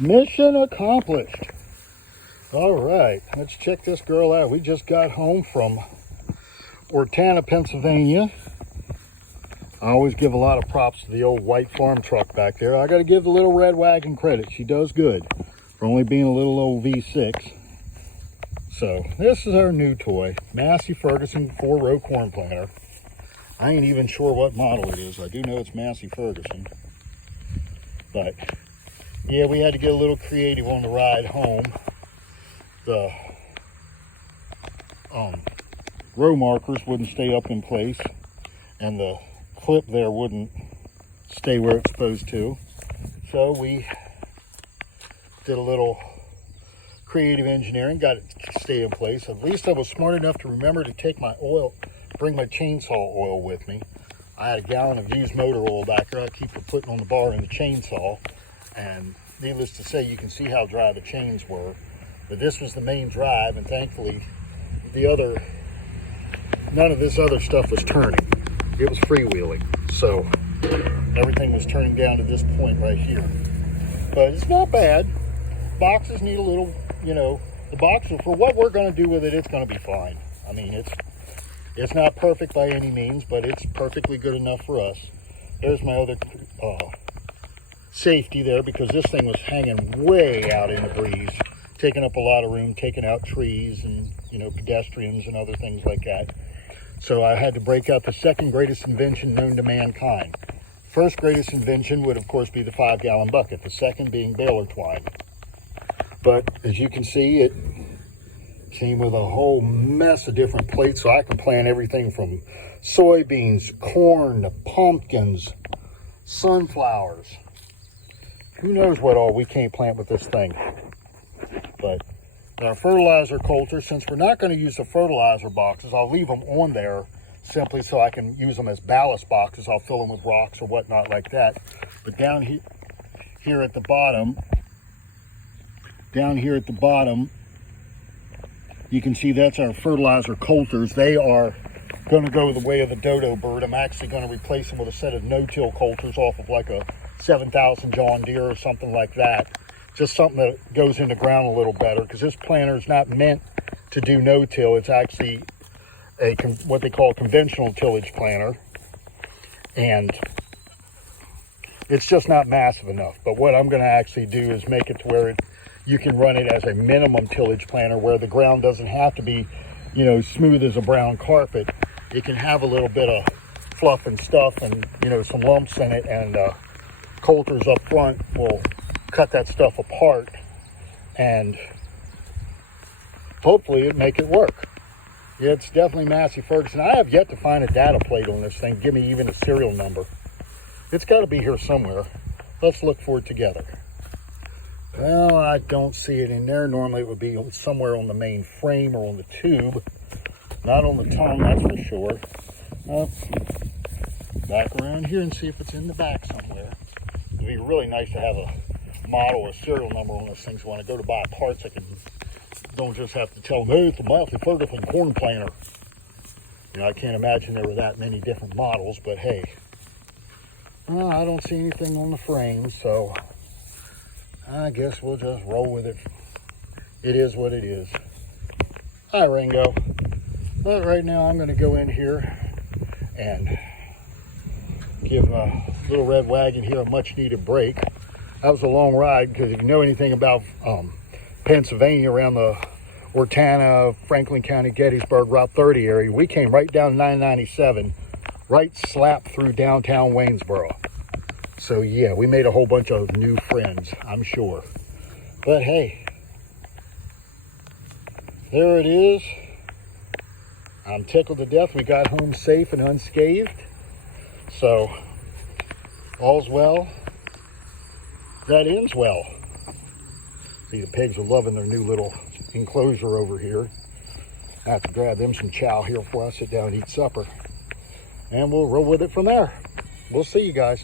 Mission accomplished. All right, let's check this girl out. We just got home from Ortana, Pennsylvania. I always give a lot of props to the old white farm truck back there. I got to give the little red wagon credit. She does good for only being a little old V6. So this is our new toy, Massey Ferguson 4-row corn planter. I ain't even sure what model it is. I do know it's Massey Ferguson. But yeah, we had to get a little creative on the ride home. The row markers wouldn't stay up in place, and the clip there wouldn't stay where it's supposed to. So we did a little creative engineering, got it to stay in place. At least I was smart enough to remember to take my oil, bring my chainsaw oil with me. I had a gallon of used motor oil back there. I keep putting on the bar in the chainsaw, and needless to say, you can see how dry the chains were. But this was the main drive, and thankfully none of this other stuff was turning. It was freewheeling, so everything was turning down to this point right here. But it's not bad. Boxes need a little, the boxes, for what we're going to do with it, it's going to be fine. I mean, it's not perfect by any means, but it's perfectly good enough for us. There's my other safety there, because this thing was hanging way out in the breeze, taking up a lot of room, taking out trees and, pedestrians and other things like that. So I had to break out the second greatest invention known to mankind. First greatest invention would, of course, be the 5-gallon bucket, the second being baler twine. But as you can see, it came with a whole mess of different plates, so I can plant everything from soybeans, corn, to pumpkins, sunflowers. Who knows what all we can't plant with this thing. But our fertilizer coulter, since we're not going to use the fertilizer boxes, I'll leave them on there simply so I can use them as ballast boxes. I'll fill them with rocks or whatnot like that. But down here at the bottom, you can see that's our fertilizer coulters. They are going to go the way of the dodo bird. I'm actually going to replace them with a set of no-till coulters off of like a 7,000 John Deere or something like that. Just something that goes in the ground a little better, because this planter is not meant to do no-till. It's actually what they call a conventional tillage planter, and it's just not massive enough. But what I'm going to actually do is make it to where you can run it as a minimum tillage planter, where the ground doesn't have to be, smooth as a brown carpet. It can have a little bit of fluff and stuff and, some lumps in it, and coulters up front will cut that stuff apart and hopefully it make it work. Yeah, it's definitely Massey Ferguson. I have yet to find a data plate on this thing. Give me even a serial number. It's got to be here somewhere. Let's look for it together. Well, I don't see it in there. Normally it would be somewhere on the main frame or on the tube. Not on the tongue, that's for sure. Back around here and see if it's in the back somewhere. It'd be really nice to have a model or serial number on this thing, so when I go to buy parts, I don't just have to tell them, hey, it's a Massey Ferguson corn planter. I can't imagine there were that many different models, but hey, I don't see anything on the frame, so I guess we'll just roll with it. It is what it is. Hi, Ringo. But right now I'm going to go in here and give a little red wagon here a much needed break. That was a long ride, because if you know anything about Pennsylvania, around the Ortana, Franklin County, Gettysburg, Route 30 area, we came right down 997, right slap through downtown Waynesboro. So yeah, we made a whole bunch of new friends, I'm sure. But hey, there it is. I'm tickled to death. We got home safe and unscathed. So all's well that ends well. See, the pigs are loving their new little enclosure over here. I have to grab them some chow here before I sit down and eat supper. And we'll roll with it from there. We'll see you guys.